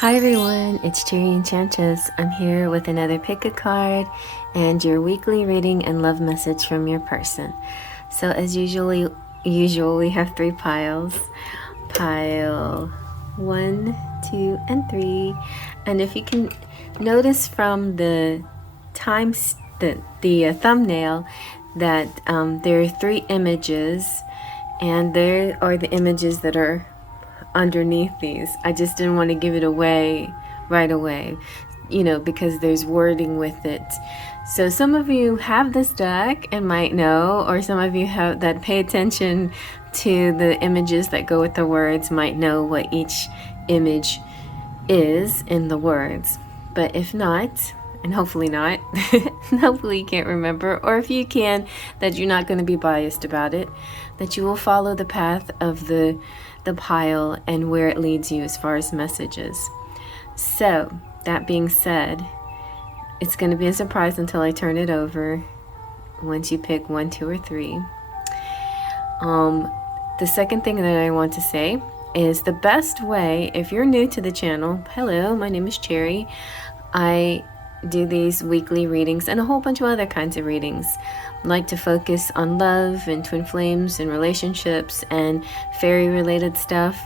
Hi everyone, it's CherryEnchantress. I'm here with another pick a card and your weekly reading and love message from your person. So as usual, we have three piles. Pile 1, 2, and 3. And if you can notice from the thumbnail that there are 3 images, and there are the images that are underneath these. I just didn't want to give it away right away, because there's wording with it. So some of you have this deck and might know, or some of you have that pay attention to the images that go with the words might know what each image is in the words. But if not, and hopefully not, hopefully you can't remember, or if you can, that you're not going to be biased about it, that you will follow the path of the pile and where it leads you as far as messages. So that being said, it's going to be a surprise until I turn it over once you pick 1, 2, or 3. The second thing that I want to say is the best way, if you're new to the channel, hello, my name is Cherry. I do these weekly readings and a whole bunch of other kinds of readings. I like to focus on love and twin flames and relationships and fairy related stuff.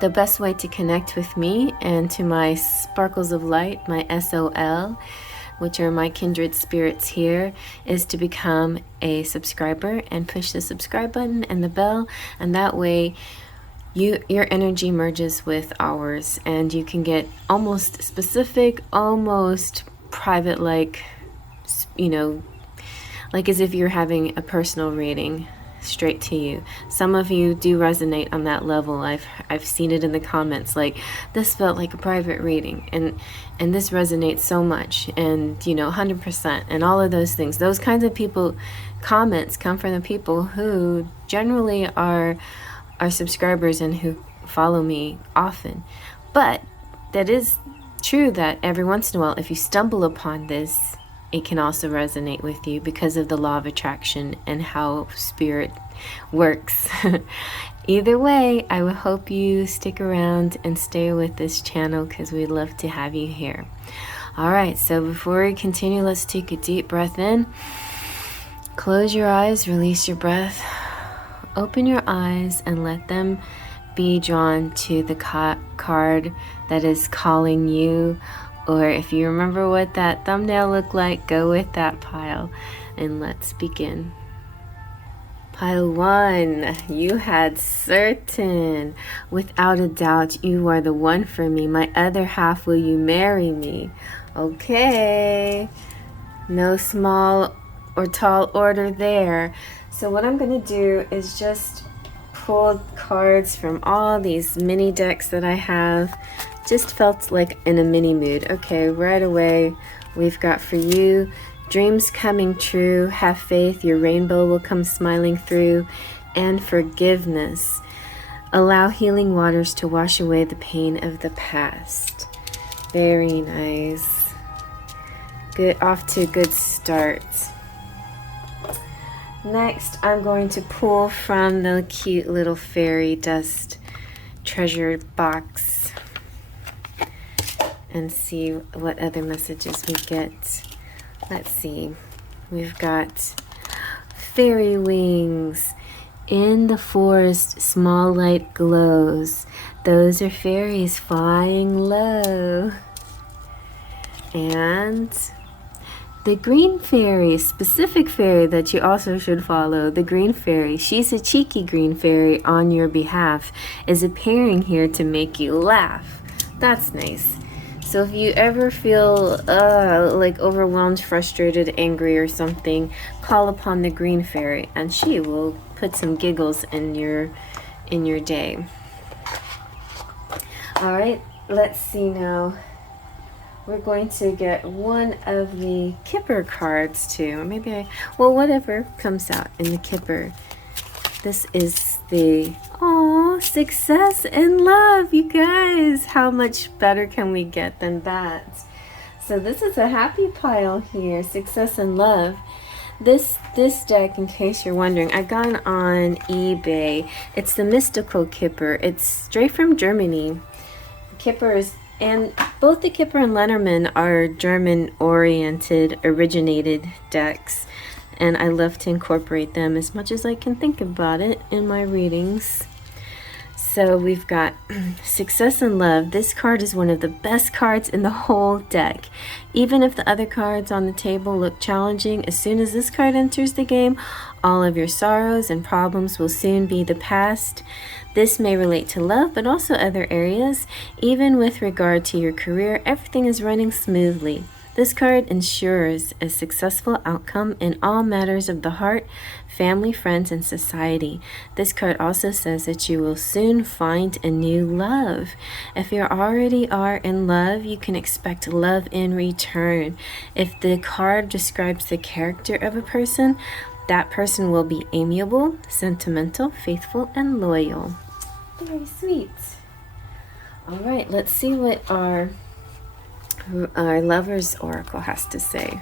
The best way to connect with me and to my sparkles of light, my SOL, which are my kindred spirits here, is to become a subscriber and push the subscribe button and the bell, and that way your energy merges with ours and you can get almost specific, almost private, like as if you're having a personal reading straight to you. Some of you do resonate on that level. I've seen it in the comments, like, this felt like a private reading, and this resonates so much, and 100%, and all of those things. Those kinds of people comments come from the people who generally are subscribers and who follow me often. But that is true that every once in a while, if you stumble upon this, it can also resonate with you because of the law of attraction and how spirit works. Either way, I would hope you stick around and stay with this channel because we'd love to have you here. Alright, so before we continue, let's take a deep breath in. Close your eyes, release your breath. Open your eyes and let them be drawn to the card that is calling you. Or if you remember what that thumbnail looked like, go with that pile. And let's begin. Pile 1, you had certain. Without a doubt, you are the one for me. My other half, will you marry me? Okay. No small or tall order there. So what I'm going to do is just pull cards from all these mini decks that I have. Just felt like in a mini mood. Okay, right away we've got for you, dreams coming true, have faith, your rainbow will come smiling through, and forgiveness. Allow healing waters to wash away the pain of the past. Very nice. Good, off to a good start. Next, I'm going to pull from the cute little fairy dust treasure box and see what other messages we get. Let's see. We've got fairy wings. In the forest, small light glows. Those are fairies flying low. And the green fairy, specific fairy that you also should follow, the green fairy, she's a cheeky green fairy on your behalf, is appearing here to make you laugh. That's nice. So if you ever feel like overwhelmed, frustrated, angry or something, call upon the green fairy and she will put some giggles in your day. All right, let's see now. We're going to get one of the Kipper cards too. Maybe whatever comes out in the Kipper. This is the, success and love, you guys. How much better can we get than that? So this is a happy pile here, success and love. This deck, in case you're wondering, I got it on eBay. It's the Mystical Kipper. It's straight from Germany. Kipper is And both the Kipper and Lenormand are German-oriented, originated decks, and I love to incorporate them as much as I can think about it in my readings. So we've got Success and Love. This card is one of the best cards in the whole deck. Even if the other cards on the table look challenging, as soon as this card enters the game, all of your sorrows and problems will soon be the past. This may relate to love, but also other areas. Even with regard to your career, everything is running smoothly. This card ensures a successful outcome in all matters of the heart, family, friends, and society. This card also says that you will soon find a new love. If you already are in love, you can expect love in return. If the card describes the character of a person, that person will be amiable, sentimental, faithful, and loyal. Very sweet. All right, let's see what our Lover's Oracle has to say.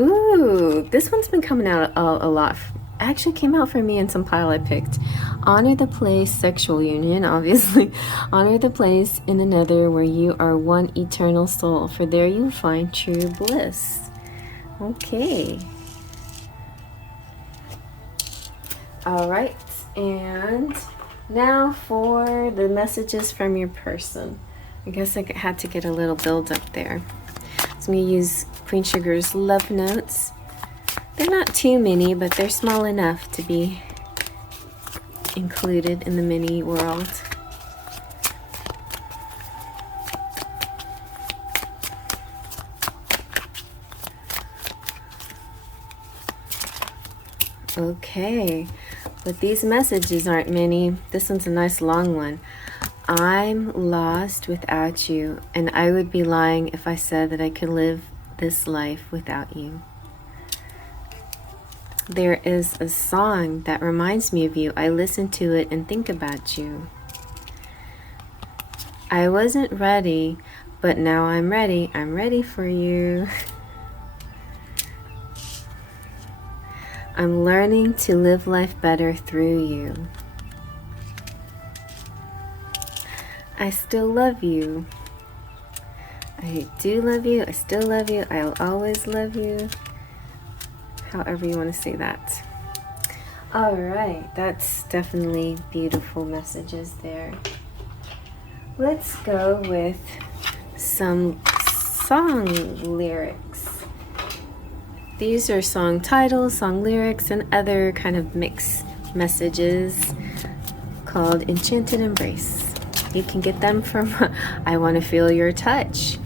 Ooh, this one's been coming out a lot. Actually came out for me in some pile I picked. Honor the place, sexual union, obviously. Honor the place in another where you are one eternal soul, for there you will find true bliss. Okay. All right, and now for the messages from your person. I guess I had to get a little build up there. So I'm going to use Queen Sugar's Love Notes. They're not too many, but they're small enough to be included in the mini world. Okay, but these messages aren't many. This one's a nice long one. I'm lost without you, and I would be lying if I said that I could live this life without you. There is a song that reminds me of you. I listen to it and think about you. I wasn't ready, but now I'm ready. I'm ready for you. I'm learning to live life better through you. I still love you. I do love you. I still love you. I'll always love you. However you want to say that. All right, that's definitely beautiful messages there. Let's go with some song lyrics. These are song titles, song lyrics, and other kind of mixed messages called Enchanted Embrace. You can get them from I Want to Feel Your Touch.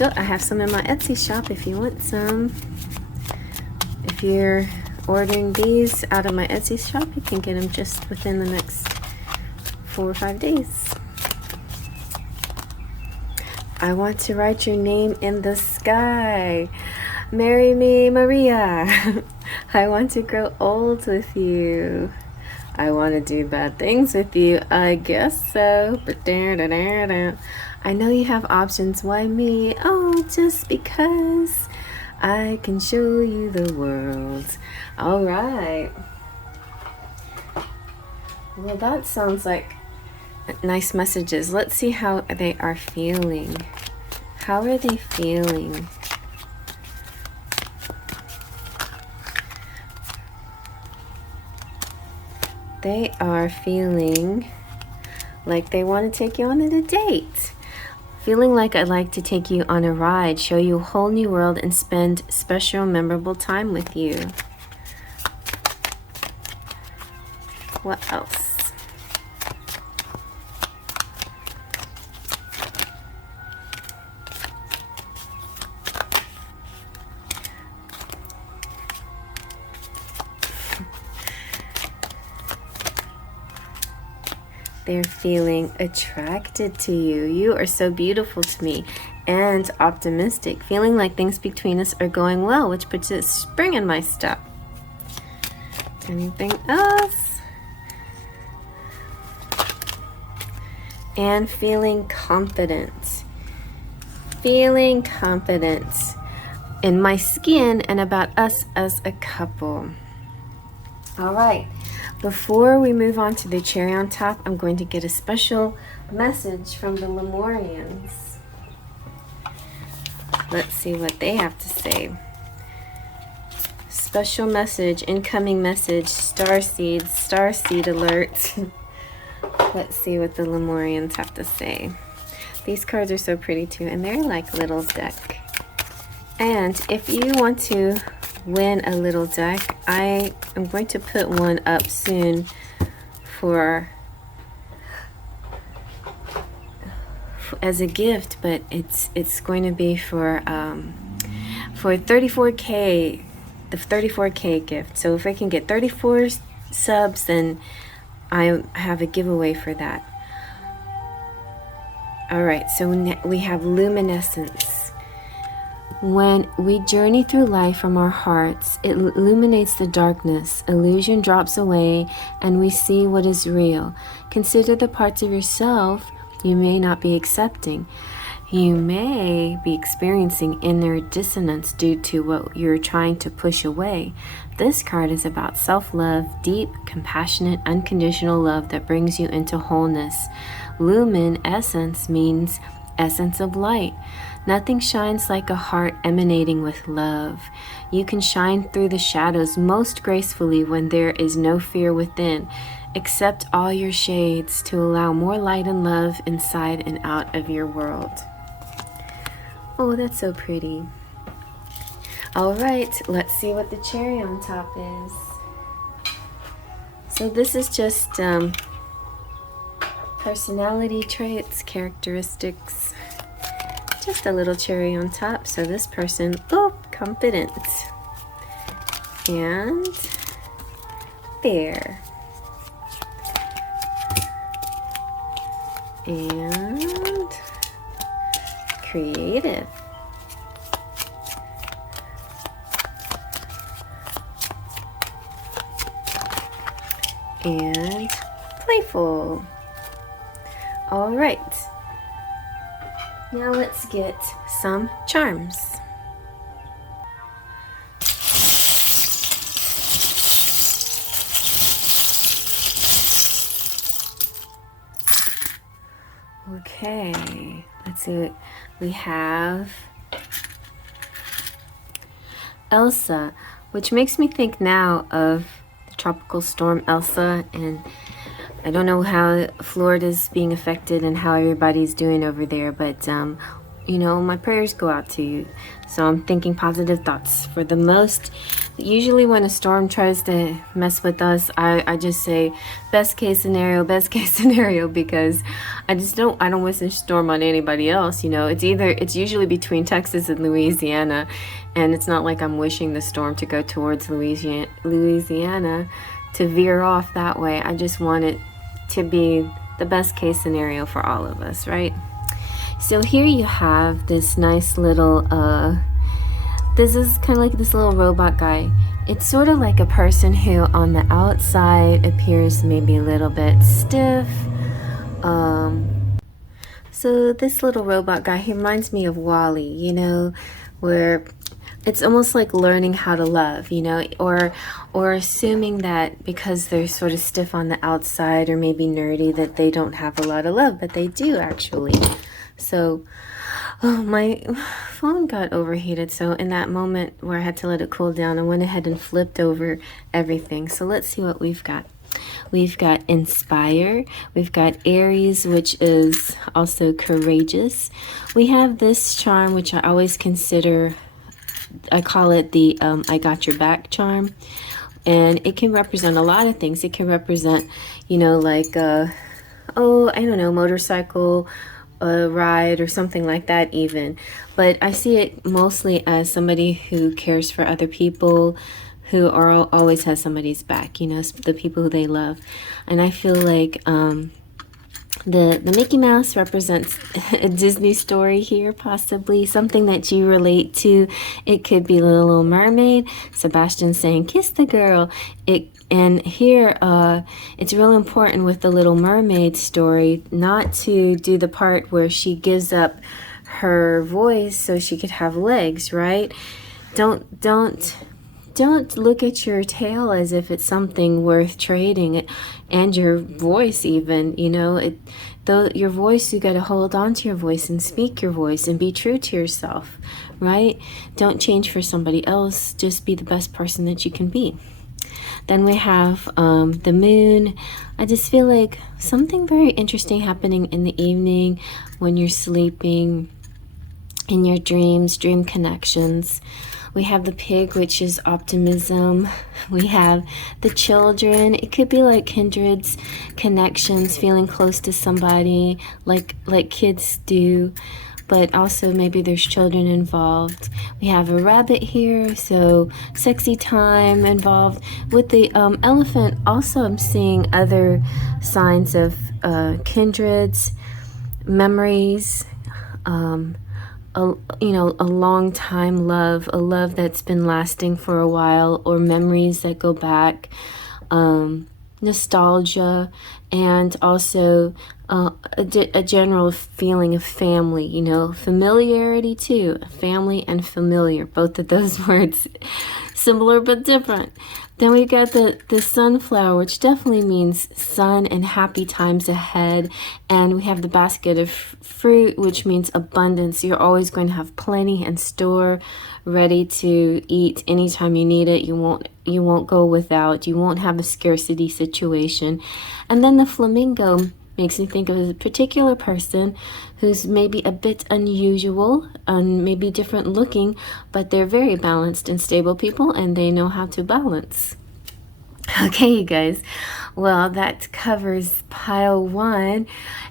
I have some in my Etsy shop if you want some. If you're ordering these out of my Etsy shop, you can get them just within the next 4 or 5 days. I want to write your name in the sky. Marry me, Maria. I want to grow old with you. I want to do bad things with you. I guess so. I know you have options. Why me? Oh, just because I can show you the world. All right. Well, that sounds like nice messages. Let's see how they are feeling. How are they feeling? They are feeling like they want to take you on a date. Feeling like I'd like to take you on a ride, show you a whole new world, and spend special, memorable time with you. What else? They're feeling attracted to you. You are so beautiful to me, and optimistic. Feeling like things between us are going well, which puts a spring in my step. Anything else? And feeling confident. Feeling confident in my skin and about us as a couple. All right. Before we move on to the cherry on top, I'm going to get a special message from the Lemurians. Let's see what they have to say. Special message, incoming message, starseed alert. Let's see what the Lemurians have to say. These cards are so pretty too, and they're like little deck. And if you want to win a little deck, I am going to put one up soon as a gift, but it's going to be for 34K, the 34K gift. So if I can get 34 subs, then I have a giveaway for that. All right, so we have luminescence. When we journey through life from our hearts, it illuminates the darkness. Illusion drops away, and we see what is real. Consider the parts of yourself you may not be accepting. You may be experiencing inner dissonance due to what you're trying to push away. This card is about self-love, deep, compassionate, unconditional love that brings you into wholeness. Lumen essence means essence of light. Nothing shines like a heart emanating with love. You can shine through the shadows most gracefully when there is no fear within. Accept all your shades to allow more light and love inside and out of your world. Oh, that's so pretty. All right, let's see what the cherry on top is. So this is just personality traits, characteristics. Just a little cherry on top. So this person, confident. And fair. And creative. And playful. All right. Now let's get some charms. Okay, let's see what we have. Elsa, which makes me think now of the tropical storm Elsa, and I don't know how Florida's being affected and how everybody's doing over there, but you know, my prayers go out to you. So I'm thinking positive thoughts for the most. Usually when a storm tries to mess with us, I just say best case scenario, because I don't wish a storm on anybody else. You know, it's usually between Texas and Louisiana, and it's not like I'm wishing the storm to go towards Louisiana to veer off that way. I just want it to be the best case scenario for all of us, right? So here you have this nice little this is kind of like this little robot guy. It's sort of like a person who on the outside appears maybe a little bit stiff. So this little robot guy, he reminds me of Wall-E, you know, where it's almost like learning how to love, you know, or assuming that because they're sort of stiff on the outside or maybe nerdy that they don't have a lot of love, but they do actually. So, oh, my phone got overheated. So in that moment where I had to let it cool down, I went ahead and flipped over everything. So let's see what we've got. We've got Inspire. We've got Aries, which is also courageous. We have this charm, which I always consider, I call it the I got your back charm. And it can represent a lot of things. It can represent, you know, like, I don't know, motorcycle, ride or something like that even. But I see it mostly as somebody who cares for other people, who always has somebody's back, you know, the people who they love. And I feel like the Mickey Mouse represents a Disney story here, possibly something that you relate to. It could be Little Mermaid, Sebastian saying kiss the girl. And here it's real important with the Little Mermaid story not to do the part where she gives up her voice so she could have legs, right? Don't don't look at your tail as if it's something worth trading, and your voice even, you know, though your voice, you got to hold on to your voice and speak your voice and be true to yourself, right? Don't change for somebody else. Just be the best person that you can be. Then we have the moon. I just feel like something very interesting happening in the evening when you're sleeping, in your dreams, dream connections. We have the pig, which is optimism. We have the children. It could be like kindreds, connections, feeling close to somebody like kids do. But also maybe there's children involved. We have a rabbit here, so sexy time involved. With the elephant, also I'm seeing other signs of kindreds, memories, a long time love, a love that's been lasting for a while, or memories that go back, nostalgia, and also a general feeling of family, you know, familiarity too, family and familiar, both of those words similar but different. Then we've got the sunflower, which definitely means sun and happy times ahead. And we have the basket of fruit, which means abundance. You're always going to have plenty in store, ready to eat anytime you need it. You won't go without. You won't have a scarcity situation. And then the flamingo makes me think of a particular person who's maybe a bit unusual and maybe different looking, but they're very balanced and stable people, and they know how to balance. Okay, you guys, well, that covers pile 1,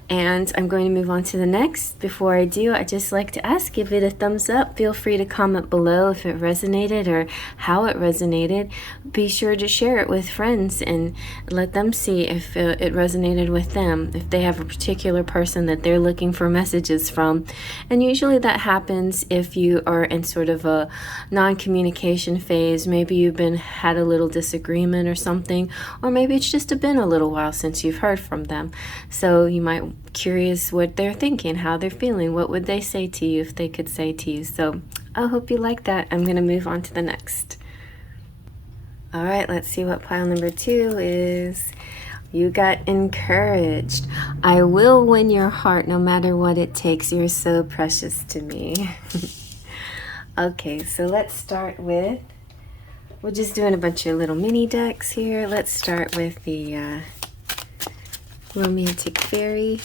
and I'm going to move on to the next. Before I do, I'd just like to ask, give it a thumbs up. Feel free to comment below if it resonated or how it resonated. Be sure to share it with friends and let them see if it resonated with them, if they have a particular person that they're looking for messages from. And usually that happens if you are in sort of a non-communication phase. Maybe you've had a little disagreement or something, or maybe it's just been a little while since you've heard from them. So you might curious what they're thinking, how they're feeling, what would they say to you if they could say to you. So I hope you like that. I'm going to move on to the next. All right, let's see what pile number 2 is. You got encouraged. I will win your heart no matter what it takes. You're so precious to me. Okay, so let's start with, we're just doing a bunch of little mini decks here. Let's start with the romantic fairy.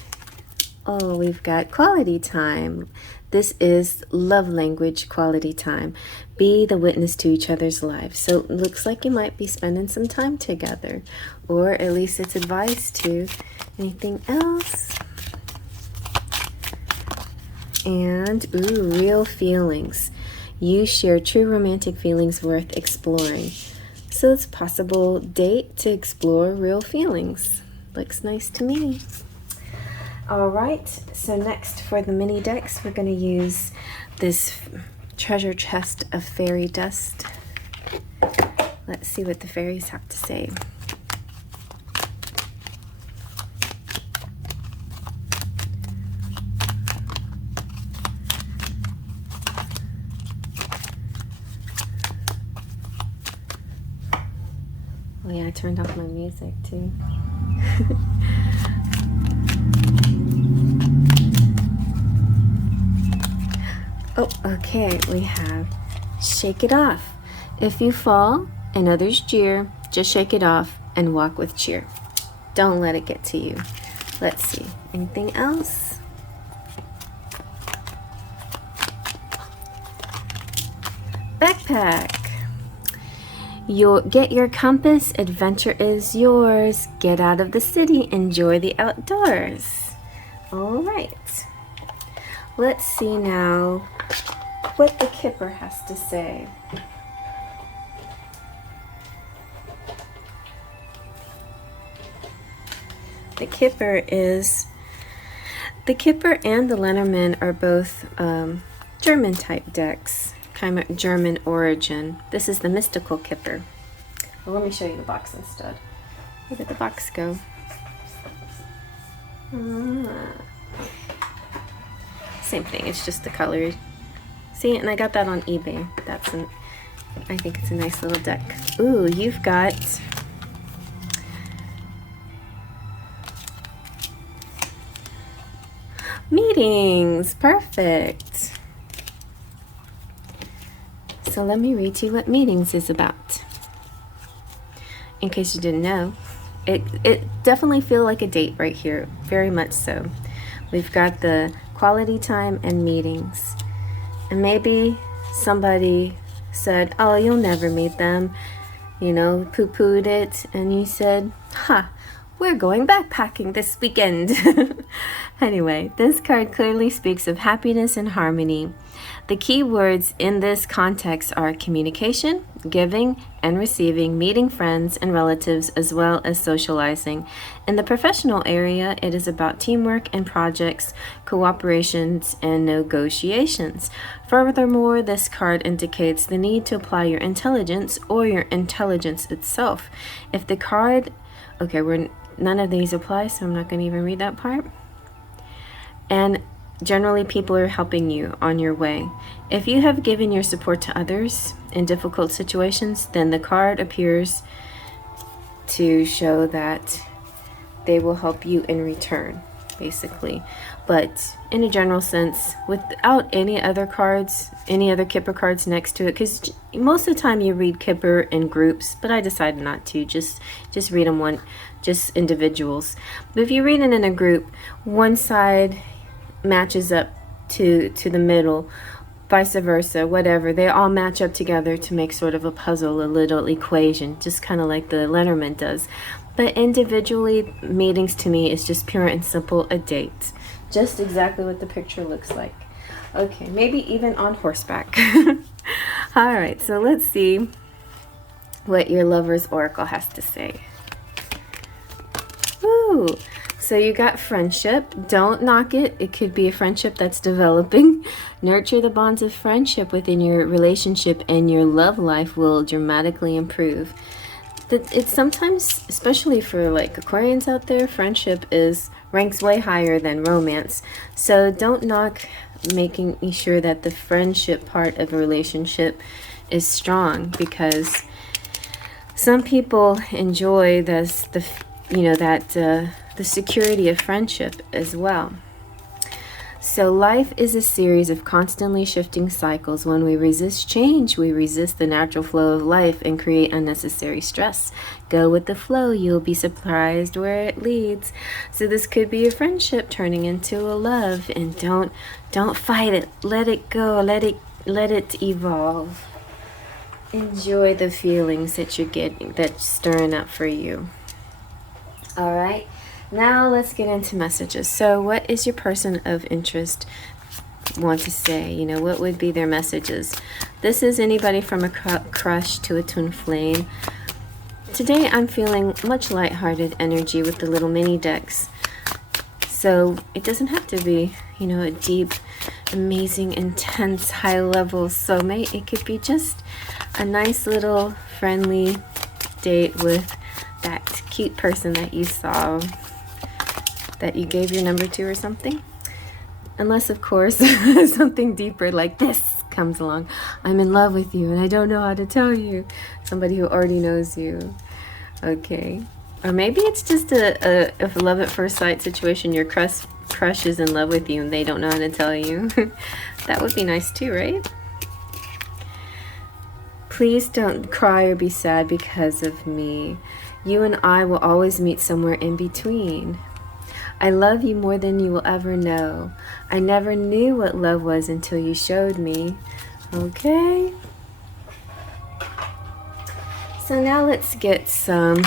Oh, we've got quality time. This is love language quality time. Be the witness to each other's lives. So it looks like you might be spending some time together, or at least it's advice to. Anything else? And ooh, real feelings. You share true romantic feelings worth exploring. So it's possible date to explore real feelings. Looks nice to me. All right, so next for the mini decks, we're going to use this treasure chest of fairy dust. Let's see what the fairies have to say. Oh yeah, I turned off my music too. Oh, okay, we have shake it off. If you fall and others jeer, just shake it off and walk with cheer. Don't let it get to you. Let's see, anything else? Backpack. Get your compass, adventure is yours. Get out of the city, enjoy the outdoors. All right. Let's see now what the Kipper has to say. The Kipper and the Lenormand are both German type decks, kind of German origin. This is the mystical Kipper. Well, let me show you the box instead. Where did the box go? Same thing, it's just the color. See, and I got that on eBay. That's an I think it's a nice little deck. Ooh, you've got meetings. Perfect. So let me read to you what meetings is about. In case you didn't know, it definitely feels like a date right here, very much so. We've got the quality time and meetings. And maybe somebody said, oh, you'll never meet them, you know, poo-pooed it, and you said, ha, we're going backpacking this weekend. Anyway, this card clearly speaks of happiness and harmony. The key words in this context are communication, giving and receiving, meeting friends and relatives, as well as socializing. In the professional area, it is about teamwork and projects, cooperations, and negotiations. Furthermore, this card indicates the need to apply your intelligence or your intelligence itself. If the card, okay, none of these apply, so I'm not going to even read that part. And generally, people are helping you on your way. If you have given your support to others in difficult situations, then the card appears to show that they will help you in return, basically. But in a general sense, without any other cards, any other Kipper cards next to it, because most of the time you read Kipper in groups, but I decided not to, just read them just individuals. But if you read it in a group, one side matches up to the middle, vice versa, whatever. They all match up together to make sort of a puzzle, a little equation, just kind of like the letterman does. But individually, meetings to me is just pure and simple a date. Just exactly what the picture looks like. Okay, maybe even on horseback. All right, so let's see what your lover's oracle has to say. Ooh. So you got friendship. Don't knock it. It could be a friendship that's developing. Nurture the bonds of friendship within your relationship, and your love life will dramatically improve. It's sometimes, especially for like Aquarians out there, friendship ranks way higher than romance. So don't knock making sure that the friendship part of a relationship is strong, because some people enjoy the security of friendship as well. So life is a series of constantly shifting cycles. When we resist change, we resist the natural flow of life and create unnecessary stress. Go with the flow. You'll be surprised where it leads. So this could be a friendship turning into a love, and don't fight it. Let it go. Let it evolve. Enjoy the feelings that you're getting, that's stirring up for you. All right. Now let's get into messages. So what is your person of interest want to say? You know, what would be their messages? This is anybody from a crush to a twin flame. Today I'm feeling much lighthearted energy with the little mini decks. So it doesn't have to be, you know, a deep, amazing, intense, high-level soulmate. It could be just a nice little friendly date with that cute person that you saw, that you gave your number to or something. Unless, of course, something deeper like this comes along. I'm in love with you and I don't know how to tell you. Somebody who already knows you. Okay. Or maybe it's just a love at first sight situation. Your crush is in love with you and they don't know how to tell you. That would be nice too, right? Please don't cry or be sad because of me. You and I will always meet somewhere in between. I love you more than you will ever know. I never knew what love was until you showed me. Okay. So now let's get some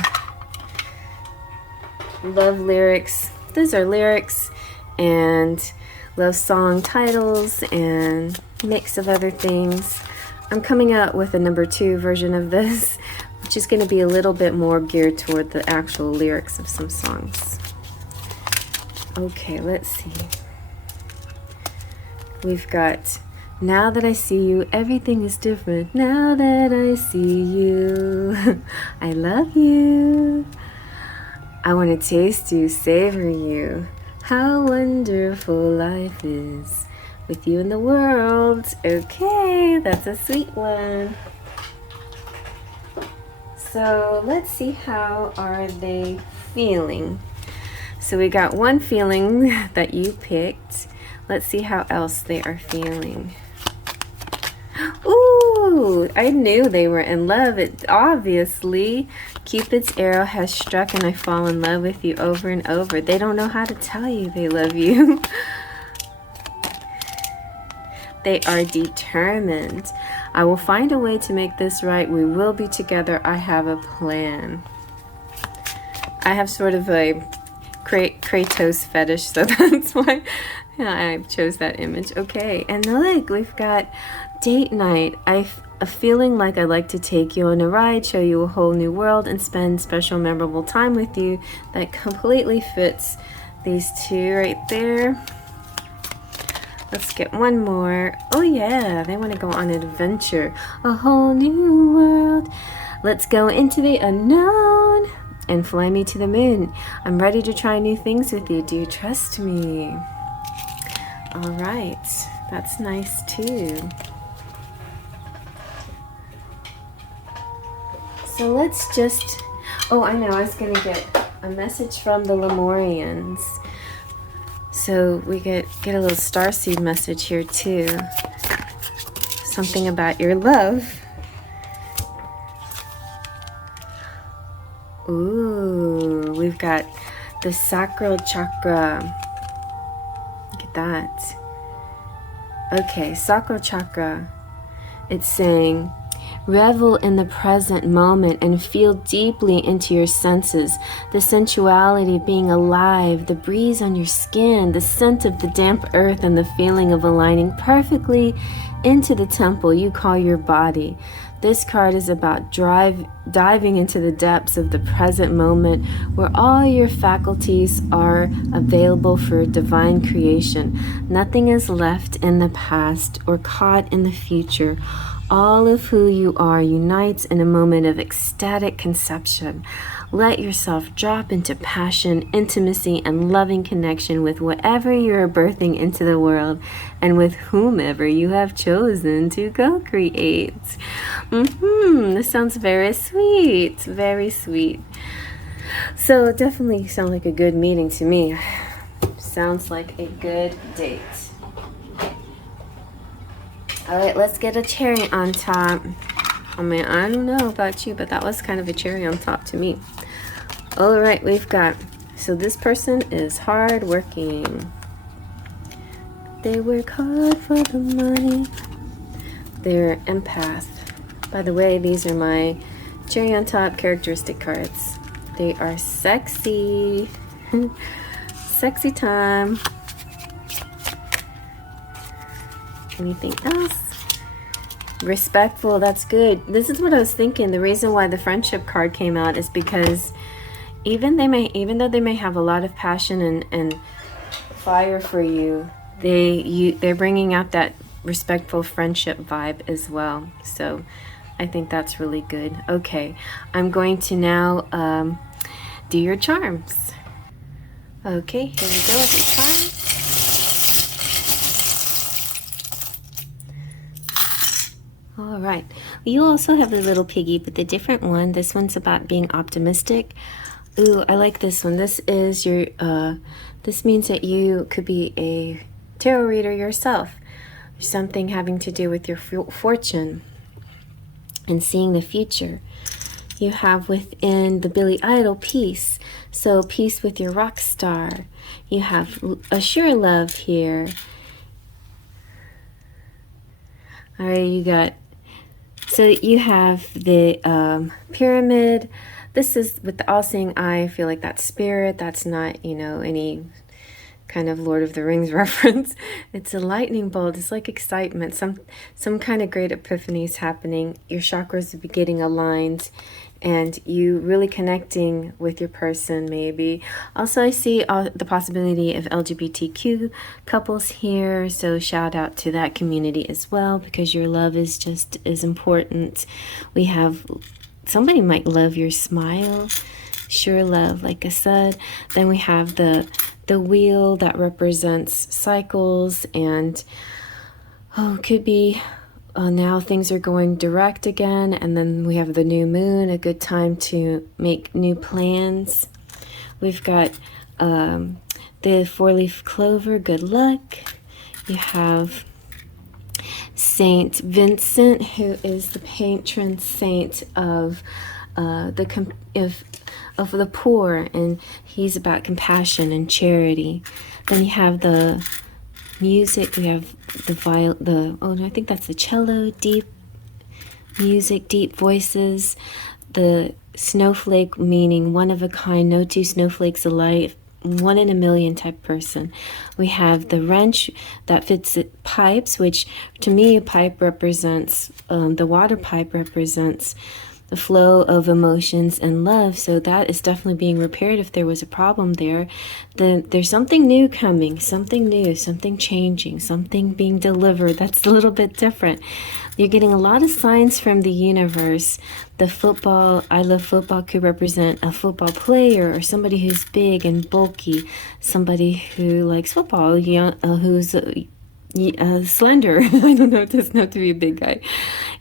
love lyrics. These are lyrics and love song titles and mix of other things. I'm coming out with a number 2 version of this, which is going to be a little bit more geared toward the actual lyrics of some songs. Okay, let's see. We've got, now that I see you, everything is different. Now that I see you, I love you. I want to taste you, savor you. How wonderful life is with you in the world. Okay, that's a sweet one. So let's see, how are they feeling? So we got one feeling that you picked. Let's see how else they are feeling. Ooh, I knew they were in love. It obviously, Cupid's arrow has struck and I fall in love with you over and over. They don't know how to tell you they love you. They are determined. I will find a way to make this right. We will be together. I have a plan. I have sort of a Kratos fetish, so that's why I chose that image. Okay, and look, we've got date night. A feeling like I'd like to take you on a ride, show you a whole new world, and spend special, memorable time with you. That completely fits these two right there. Let's get one more. Oh yeah, they want to go on an adventure. A whole new world. Let's go into the unknown and fly me to the moon. I'm ready to try new things with you. Do you trust me? All right, that's nice too. So let's just, oh, I know, I was gonna get a message from the Lemurians. So we get a little starseed message here too. Something about your love. Ooh, we've got the sacral chakra. Look at that. Okay, sacral chakra. It's saying, revel in the present moment and feel deeply into your senses. The sensuality of being alive, the breeze on your skin, the scent of the damp earth, and the feeling of aligning perfectly into the temple you call your body. This card is about diving into the depths of the present moment where all your faculties are available for divine creation. Nothing is left in the past or caught in the future. All of who you are unites in a moment of ecstatic conception. Let yourself drop into passion, intimacy, and loving connection with whatever you are birthing into the world and with whomever you have chosen to co-create. This sounds very sweet, very sweet. So definitely sounds like a good meeting to me. Sounds like a good date. All right, let's get a cherry on top. I mean, I don't know about you, but that was kind of a cherry on top to me. All right, we've got, so this person is hardworking. They work hard for the money. They're empath. By the way, these are my cherry on top characteristic cards. They are sexy. Sexy time. Anything else? Respectful, that's good. This is what I was thinking. The reason why the friendship card came out is because even though they may have a lot of passion and fire for you, they're bringing out that respectful friendship vibe as well. So I think that's really good. Okay, I'm going to now do your charms. Okay, here we go with the charms. All right. You also have a little piggy, but the different one. This one's about being optimistic. Ooh, I like this one. This is your. This means that you could be a tarot reader yourself. Something having to do with your fortune and seeing the future. You have within the Billy Idol peace. So peace with your rock star. You have a sure love here. All right, you got. So you have the pyramid. This is with the all-seeing eye. I feel like that's spirit. That's not, you know, any kind of Lord of the Rings reference. It's a lightning bolt. It's like excitement. Some kind of great epiphany is happening. Your chakras will be getting aligned and you really connecting with your person maybe. Also, I see the possibility of LGBTQ couples here. So shout out to that community as well, because your love is just as important. We have, somebody might love your smile. Sure love, like I said. Then we have the wheel that represents cycles and could be now things are going direct again, and then we have the new moon, a good time to make new plans. We've got the four-leaf clover, good luck. You have Saint Vincent, who is the patron saint of the poor, and he's about compassion and charity. Then you have the music. We have I think that's the cello, deep music, deep voices. The snowflake, meaning one of a kind, no two snowflakes alike, one in a million type person. We have the wrench that fits pipes, which to me a pipe represents, the water pipe represents the flow of emotions and love. So that is definitely being repaired if there was a problem there. Then there's something new coming, something new, something changing, something being delivered that's a little bit different. You're getting a lot of signs from the universe. The football, I love football, could represent a football player or somebody who's big and bulky, somebody who likes football, who's slender. I don't know, it doesn't have to be a big guy.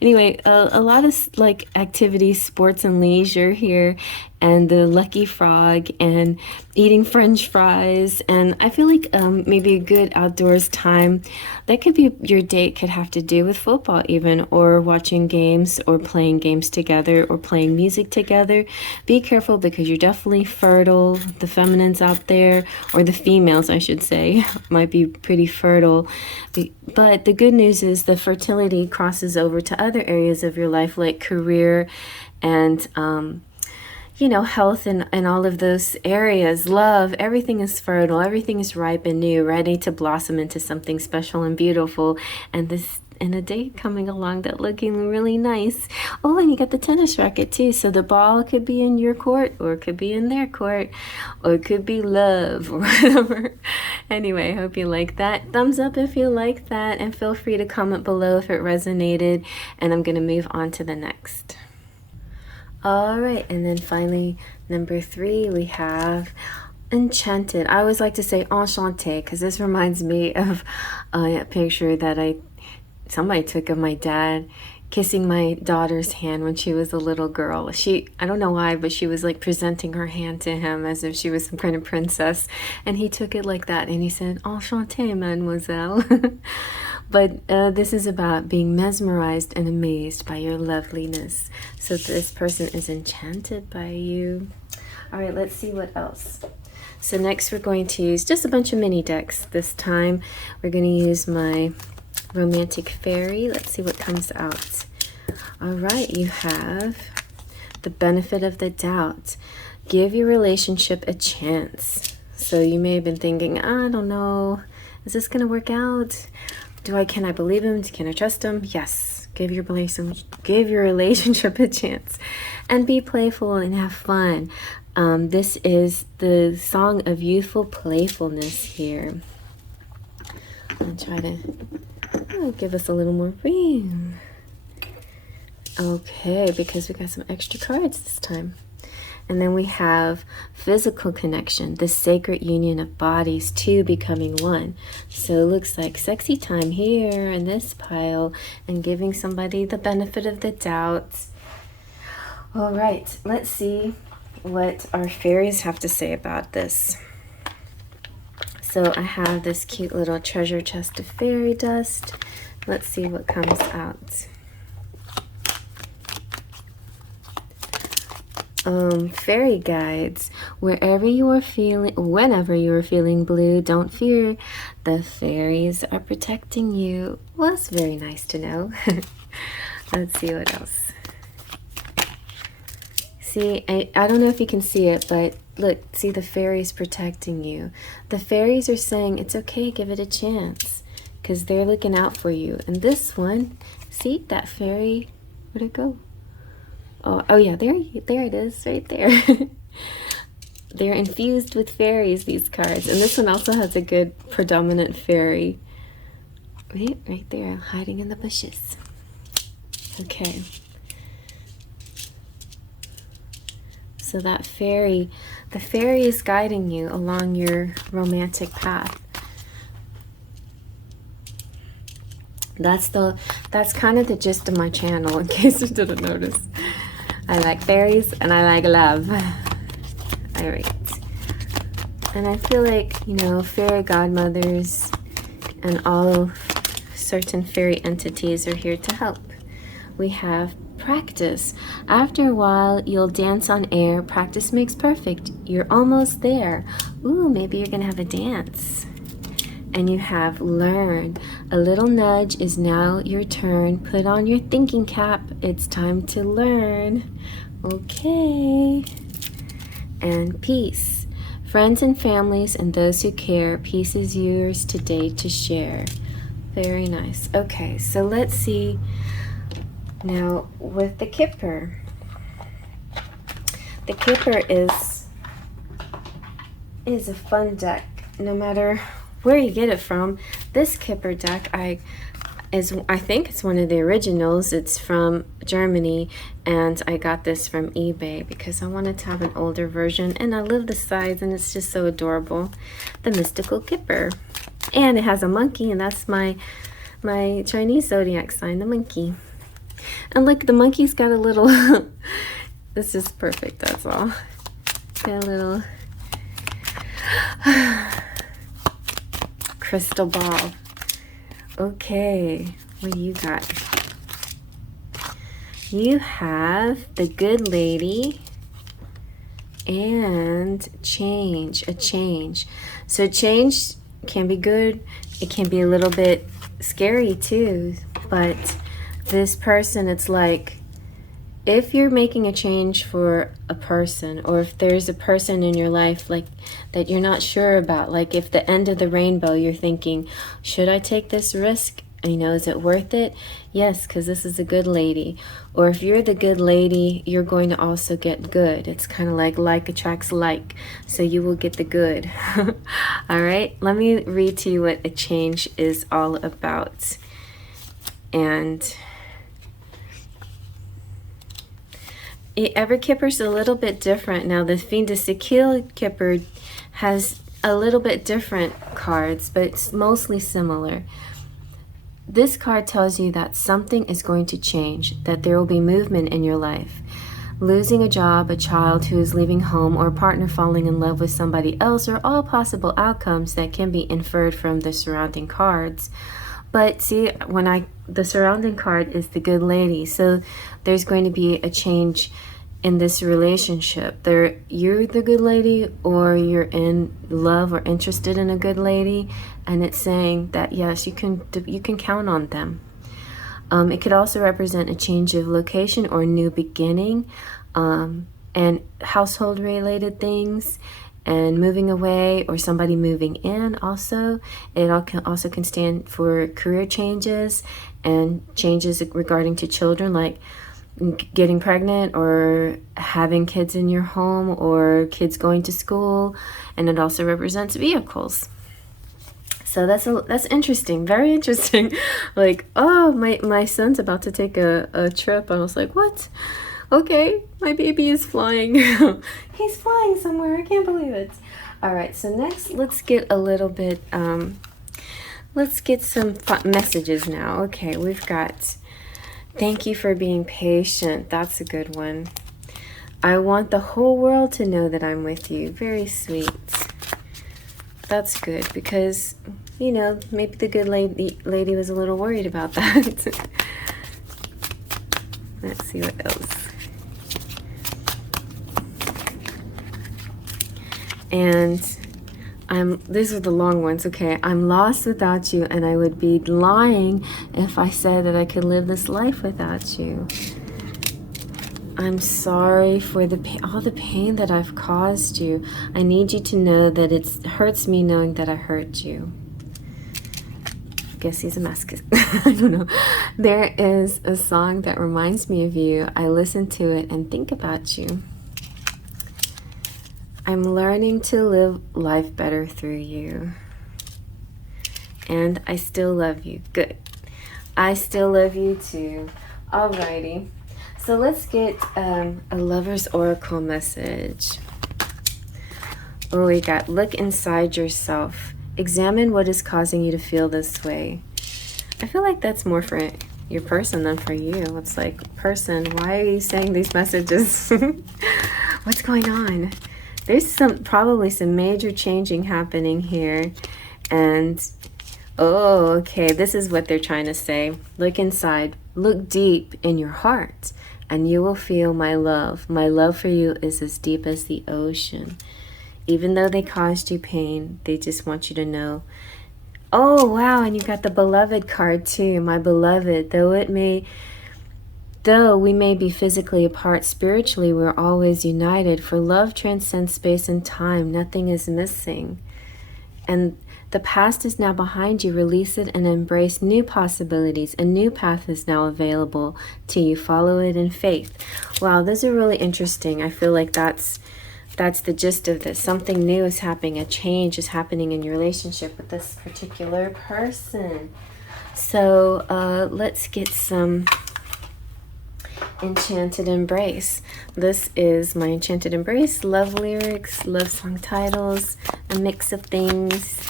Anyway, a lot of like activities, sports and leisure here, and the lucky frog and eating french fries. And I feel like maybe a good outdoors time, that could be your date, could have to do with football even, or watching games or playing games together or playing music together. Be careful because you're definitely fertile. The feminines out there, or the females I should say, might be pretty fertile. But the good news is the fertility crosses over to other areas of your life, like career and health and all of those areas. Love, everything is fertile, everything is ripe and new, ready to blossom into something special and beautiful. And a date coming along that looking really nice. Oh, and you got the tennis racket too. So the ball could be in your court, or it could be in their court, or it could be love, or whatever. Anyway, I hope you like that. Thumbs up if you like that, and feel free to comment below if it resonated. And I'm going to move on to the next. All right, and then finally, number 3, we have Enchanted. I always like to say Enchanté because this reminds me of a picture that somebody took of my dad kissing my daughter's hand when she was a little girl. I don't know why, but she was like presenting her hand to him as if she was some kind of princess, and he took it like that and he said, Enchanté, mademoiselle. But this is about being mesmerized and amazed by your loveliness. So this person is enchanted by you. All right, let's see what else. So next we're going to use just a bunch of mini decks. This time we're going to use my romantic fairy. Let's see what comes out. All right, you have the benefit of the doubt. Give your relationship a chance. So you may have been thinking, I don't know, is this going to work out? Can I believe him? Can I trust him? Yes. Give your relationship a chance, and be playful and have fun. This is the song of youthful playfulness here. I'll try to give us a little more room. Okay, because we got some extra cards this time. And then we have physical connection, the sacred union of bodies, two becoming one. So it looks like sexy time here in this pile, and giving somebody the benefit of the doubt. All right, let's see what our fairies have to say about this. So I have this cute little treasure chest of fairy dust. Let's see what comes out. Fairy guides. Whenever you are feeling blue, don't fear. The fairies are protecting you. Well, that's very nice to know. Let's see what else. See, I don't know if you can see it, but look, see the fairies protecting you. The fairies are saying it's okay, give it a chance, because they're looking out for you. And this one, see that fairy, where'd it go? Oh yeah, there it is, right there. They're infused with fairies, these cards. And this one also has a good predominant fairy. Right there, hiding in the bushes. Okay. So that fairy, the fairy is guiding you along your romantic path. That's kind of the gist of my channel, in case you didn't notice. I like fairies and I like love. All right. And I feel like, you know, fairy godmothers and all certain fairy entities are here to help. We have practice. After a while, you'll dance on air. Practice makes perfect. You're almost there. Ooh, maybe you're gonna have a dance. And you have learn. A little nudge is now your turn. Put on your thinking cap. It's time to learn. Okay. And peace. Friends and families and those who care. Peace is yours today to share. Very nice. Okay, so let's see now with the Kipper. The Kipper is a fun deck. No matter where you get it from, this Kipper deck I think it's one of the originals. It's from Germany, and I got this from eBay because I wanted to have an older version, and I love the size, and it's just so adorable. The Mystical Kipper, and it has a monkey, and that's my Chinese zodiac sign, the monkey. And look, the monkey's got a little this is perfect, that's all. Got a little crystal ball. Okay, what do you got? You have the Good Lady and change, a change. So change can be good. It can be a little bit scary too, but this person, it's like if you're making a change for a person, or if there's a person in your life like that you're not sure about, like if the end of the rainbow, you're thinking, should I take this risk? You know, is it worth it? Yes, because this is a good lady. Or if you're the good lady, you're going to also get good. It's kind of like attracts like, so you will get the good. All right, let me read to you what a change is all about. And every Kipper's a little bit different. Now, the Fin de Siècle Kipper has a little bit different cards, but it's mostly similar. This card tells you that something is going to change, that there will be movement in your life. Losing a job, a child who is leaving home, or a partner falling in love with somebody else are all possible outcomes that can be inferred from the surrounding cards. But see, the surrounding card is the Good Lady, so there's going to be a change in this relationship. You're the good lady, or you're in love or interested in a good lady, and it's saying that yes, you can count on them. It could also represent a change of location or new beginning, and household related things, and moving away or somebody moving in. Also, it also can stand for career changes and changes regarding to children, like getting pregnant or having kids in your home or kids going to school. And it also represents vehicles. So that's interesting, very interesting. Like, oh, my son's about to take a trip. I was like, what? Okay, my baby is flying. He's flying somewhere. I can't believe it. All right, so next let's get a little bit, let's get some messages now. Okay, we've got, thank you for being patient. That's a good one. I want the whole world to know that I'm with you. Very sweet. That's good, because, you know, maybe the good lady was a little worried about that. Let's see what else. And these are the long ones. Okay, I'm lost without you, and I would be lying if I said that I could live this life without you. I'm sorry for all the pain that I've caused you. I need you to know that it hurts me knowing that I hurt you. I guess he's a masochist. I don't know. There is a song that reminds me of you. I listen to it and think about you. I'm learning to live life better through you. And I still love you. Good. I still love you too. Alrighty. So let's get a Lover's Oracle message. Oh, we got, look inside yourself. Examine what is causing you to feel this way. I feel like that's more for your person than for you. It's like, person, why are you saying these messages? What's going on? There's probably some major changing happening here. And oh, okay, this is what they're trying to say. Look inside, look deep in your heart, and you will feel my love. My love for you is as deep as the ocean. Even though they caused you pain, they just want you to know. Oh, wow, and you got the beloved card too. My beloved, though we may be physically apart, spiritually we're always united. For love transcends space and time. Nothing is missing. And the past is now behind you. Release it and embrace new possibilities. A new path is now available to you. Follow it in faith. Wow, those are really interesting. I feel like that's the gist of this. Something new is happening. A change is happening in your relationship with this particular person. So let's get some Enchanted Embrace. This is my Enchanted Embrace. Love lyrics, love song titles, a mix of things.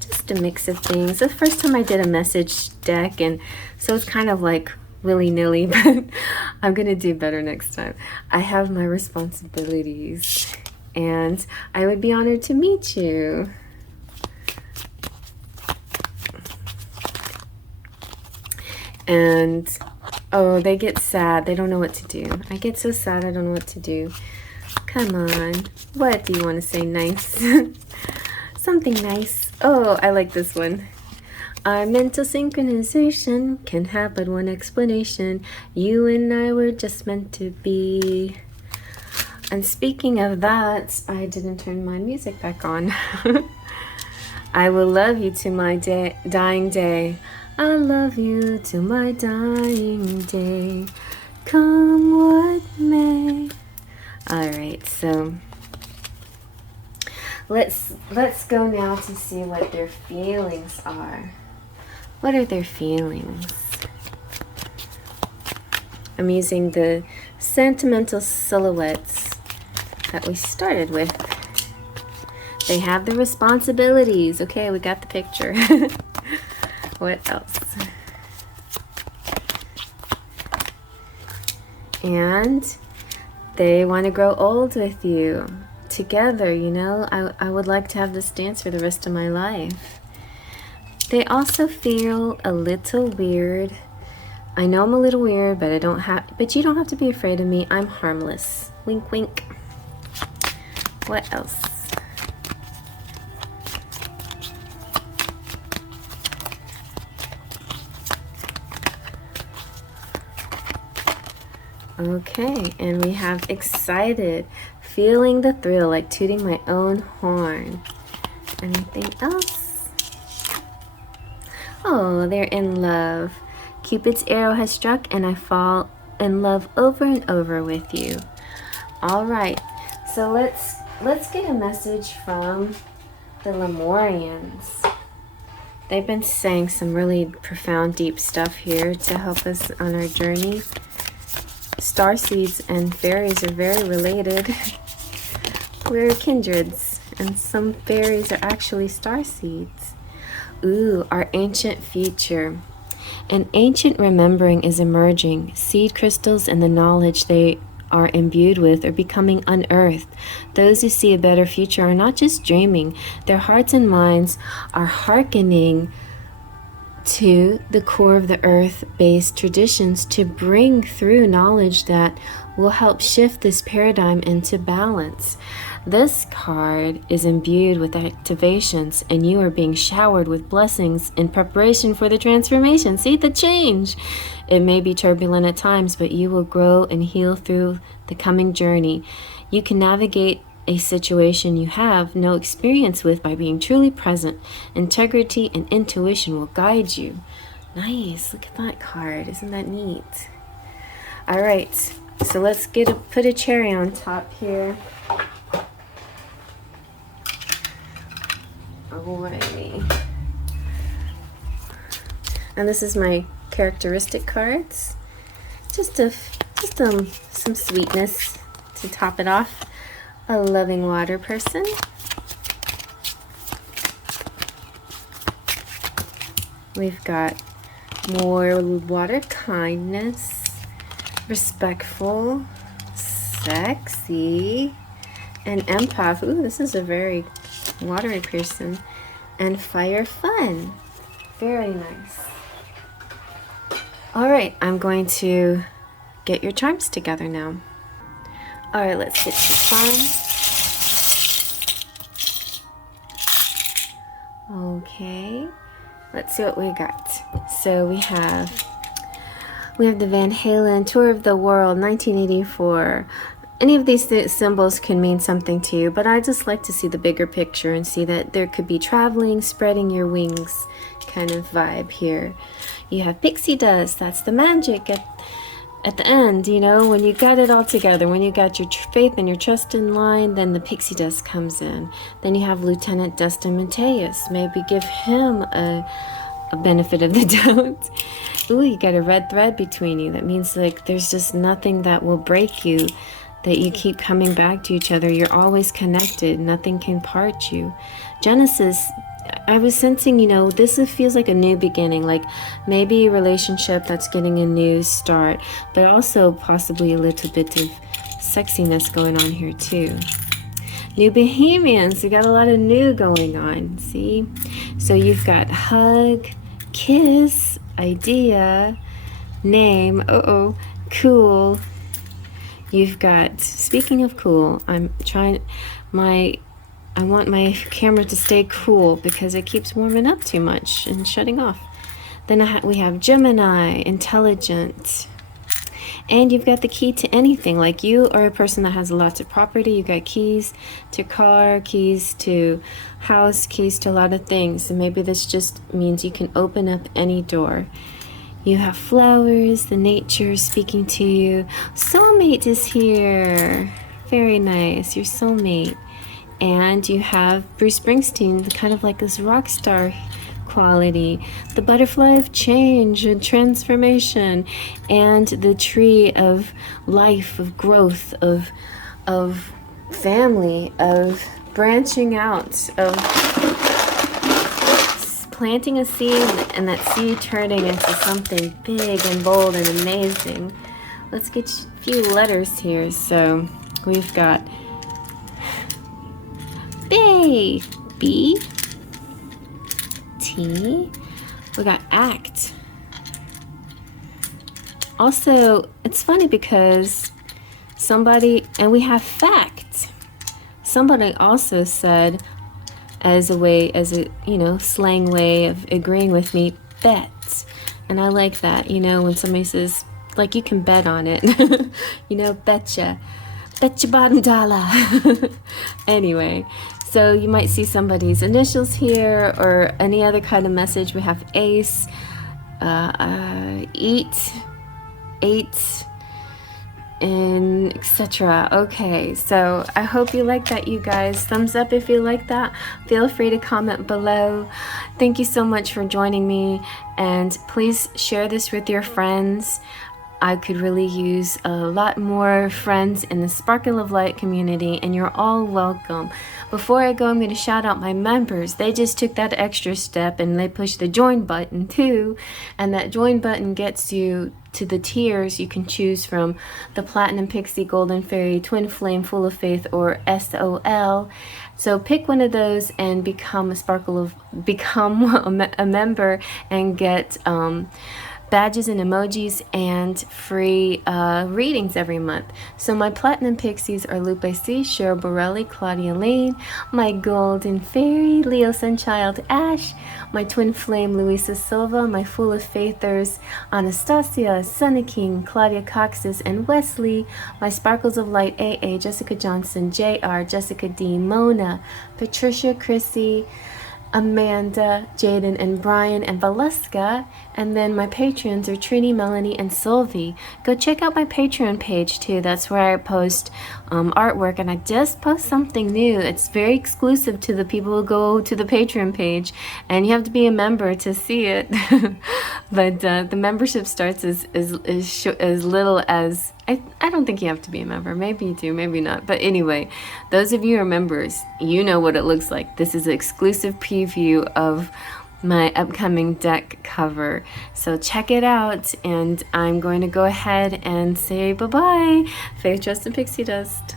Just a mix of things. The first time I did a message deck, and so it's kind of like willy-nilly, but I'm gonna do better next time. I have my responsibilities, and I would be honored to meet you. And oh, they get sad. They don't know what to do. I get so sad. I don't know what to do. Come on. What do you want to say nice? Something nice. Oh, I like this one. Our mental synchronization can have but one explanation. You and I were just meant to be. And speaking of that, I didn't turn my music back on. I will love you to my dying day. I love you to my dying day. Come what may. Alright, so let's go now to see what their feelings are. What are their feelings? I'm using the Sentimental Silhouettes that we started with. They have the responsibilities. Okay, we got the picture. What else? And they want to grow old with you together, you know. I would like to have this dance for the rest of my life. They also feel a little weird. I know I'm a little weird, but but you don't have to be afraid of me. I'm harmless. Wink, wink. What else? Okay, and we have excited, feeling the thrill, like tooting my own horn. Anything else? Oh, they're in love. Cupid's arrow has struck and I fall in love over and over with you. All right, so let's get a message from the Lemurians. They've been saying some really profound, deep stuff here to help us on our journey. Starseeds and fairies are very related. We're kindreds, and some fairies are actually starseeds. Ooh, our ancient future. An ancient remembering is emerging. Seed crystals and the knowledge they are imbued with are becoming unearthed. Those who see a better future are not just dreaming. Their hearts and minds are hearkening to the core of the earth-based traditions to bring through knowledge that will help shift this paradigm into balance. This card is imbued with activations, and you are being showered with blessings in preparation for the transformation. See the change? It may be turbulent at times, but you will grow and heal through the coming journey. You can navigate a situation you have no experience with by being truly present. Integrity and intuition will guide you. Nice. Look at that card. Isn't that neat? All right. So let's put a cherry on top here. Alrighty. And this is my characteristic cards. Just some sweetness to top it off. A loving water person. We've got more water kindness, respectful, sexy, and empath. Ooh, this is a very watery person. And fire fun. Very nice. All right, I'm going to get your charms together now. All right, let's get some fun. Okay, let's see what we got. So we have the Van Halen Tour of the World 1984. Any of these symbols can mean something to you, but I just like to see the bigger picture and see that there could be traveling, spreading your wings kind of vibe here. You have pixie dust. That's the magic at the end, you know, when you got it all together, when you got your faith and your trust in line, then the pixie dust comes in. Then you have Lieutenant Dustin Mateus. Maybe give him a benefit of the doubt. Ooh, you got a red thread between you. That means like there's just nothing that will break you, that you keep coming back to each other. You're always connected. Nothing can part you. Genesis, I was sensing, you know, this feels like a new beginning, like maybe a relationship that's getting a new start, but also possibly a little bit of sexiness going on here too. New Bohemians, we got a lot of new going on, see? So you've got hug, kiss, idea, name, cool. You've got, speaking of cool, I want my camera to stay cool because it keeps warming up too much and shutting off. Then we have Gemini, intelligent. And you've got the key to anything. Like you are a person that has lots of property. You got keys to car, keys to house, keys to a lot of things. And maybe this just means you can open up any door. You have flowers, the nature speaking to you. Soulmate is here. Very nice, your soulmate. And you have Bruce Springsteen, kind of like this rock star quality. The butterfly of change and transformation. And the tree of life, of growth, of family, of branching out, of planting a seed and that seed turning into something big and bold and amazing. Let's get a few letters here. So we've got Bay, B, T. We got act. Also, it's funny because and we have fact. Somebody also said, as a you know, slang way of agreeing with me, bet. And I like that, you know, when somebody says, like, you can bet on it. You know, betcha bottom dollar. Anyway, so you might see somebody's initials here or any other kind of message. We have ace, eat, ate, and etc. Okay, so I hope you like that, you guys. Thumbs up if you like that. Feel free to comment below. Thank you so much for joining me, and please share this with your friends. I could really use a lot more friends in the Sparkle of Light community, and you're all welcome. Before I go, I'm going to shout out my members. They just took that extra step and they pushed the join button too, and that join button gets you to the tiers. You can choose from the Platinum, Pixie, Golden Fairy, Twin Flame, Full of Faith, or SOL. So pick one of those and become a member and get badges and emojis and free readings every month. So my Platinum Pixies are Lupe C, Cheryl Borelli, Claudia Lane. My Golden Fairy, Leo Sunchild Ash. My Twin Flame, Luisa Silva. My Full of Faithers, Anastasia, Sunny King, Claudia Coxes, and Wesley. My Sparkles of Light, AA, Jessica Johnson, JR, Jessica D, Mona, Patricia, Chrissy, Amanda, Jaden, and Brian, and Valeska. And then my patrons are Trini, Melanie, and Sylvie. Go check out my Patreon page too. That's where I post artwork, and I just post something new. It's very exclusive to the people who go to the Patreon page, and you have to be a member to see it. But the membership starts as little as, I don't think you have to be a member. Maybe you do, maybe not. But anyway, those of you who are members, you know what it looks like. This is an exclusive preview of my upcoming deck cover. So check it out, and I'm going to go ahead and say bye-bye. Faith, Trust, and Pixie Dust.